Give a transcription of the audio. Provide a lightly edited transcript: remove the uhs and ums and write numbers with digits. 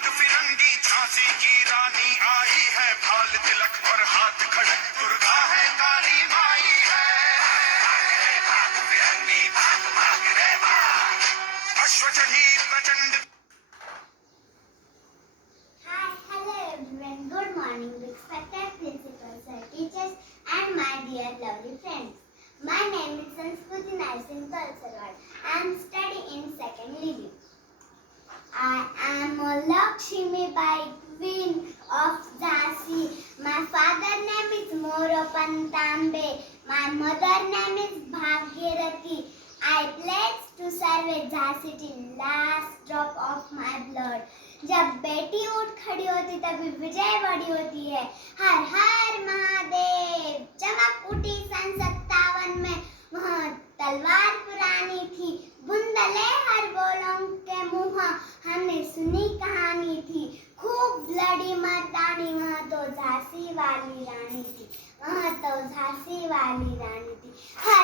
भाग फिरंगी झांसी की रानी आई है, भाल तिलक और हाथ खड़क, दुर्गा है काली माई है। भाग फिरंगी भाग भाग रे भाग, अश्व चढ़ी प्रचंड। Hi, hello everyone. Good morning, respected principals, sir, teachers, and my dear lovely friends. My name is Sanskriti Narsingh Talsarwad. I am studying in second living. I am a Lakshmi Bai, Queen of Jhansi. My father name is Moropan Tambe. My mother name is Bhagirathi. I pledge to serve Jhansi till last drop of my blood. जब बेटी उठ खड़ी होती तभी विजय बड़ी होती है। हर हर महादेव। चमक उठी सन 57 में, वह तलवार पुरानी थी, बुंदले हर बोलों के मुँह, हमने सुनी कहानी थी। खूब लड़ी मर्दानी, वह तो झांसी वाली रानी थी, वह तो झांसी वाली रानी थी। हर